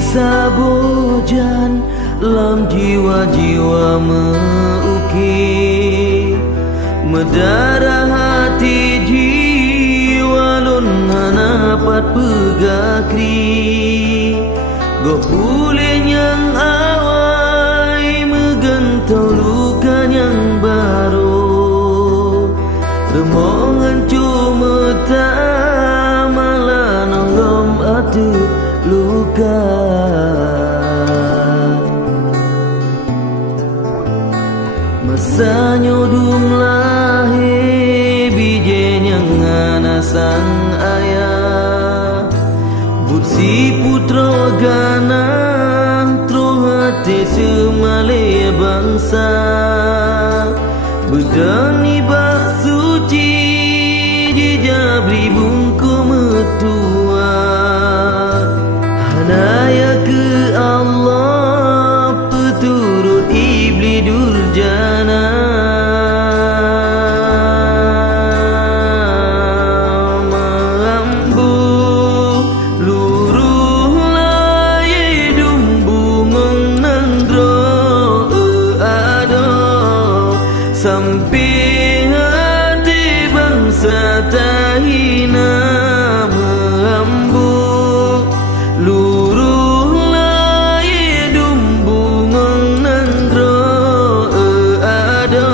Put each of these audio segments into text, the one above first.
sabojan lam jiwa-jiwa meukir medara hati jiwa lun hanapat pegakri go pulih yang awai megentau luka yang baru remongan cuma tak malah nonggom atu luka masa nyodum lahir bije yang ngana sang ayah but si putra gana tro hati semale bangsa bedani bak suci jijabri bungku metua hanaya ke Allah peturut iblis durjana mambu luruh laye dumbungong nandro ado sampai hati bangsa tahina mambu luruh laye dumbungong nandro ado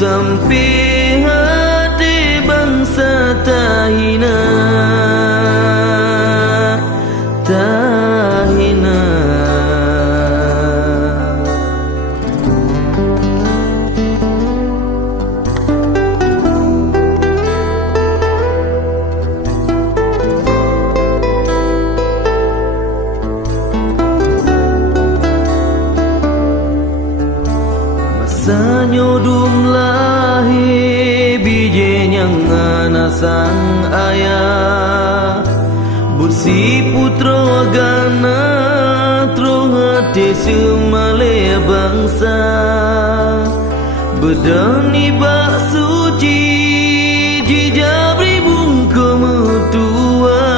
sampai hati bangsa tahina tahina masa nyodum lahir bije yang ngana sang ayah bursi putra gana tro hati semale bangsa bedani bak suci jijabri bungku metua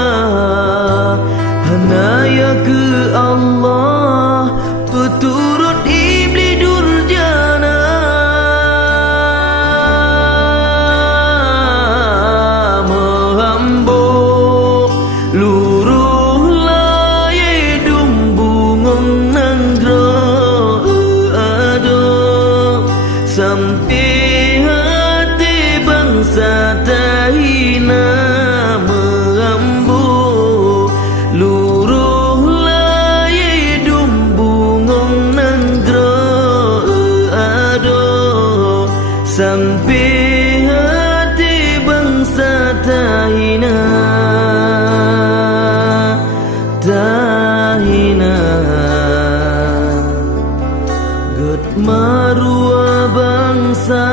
hanaya ke Allah peturut iblis durjana luruh laye dumbungong nandro ado sampai hati bangsa tahina mengambu luruh laye dumbungong nandro ado sampai hati bangsa tahina tahina gut marua bangsa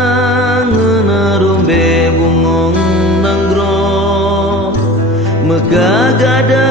ngenarumbe bungong nanggro megagada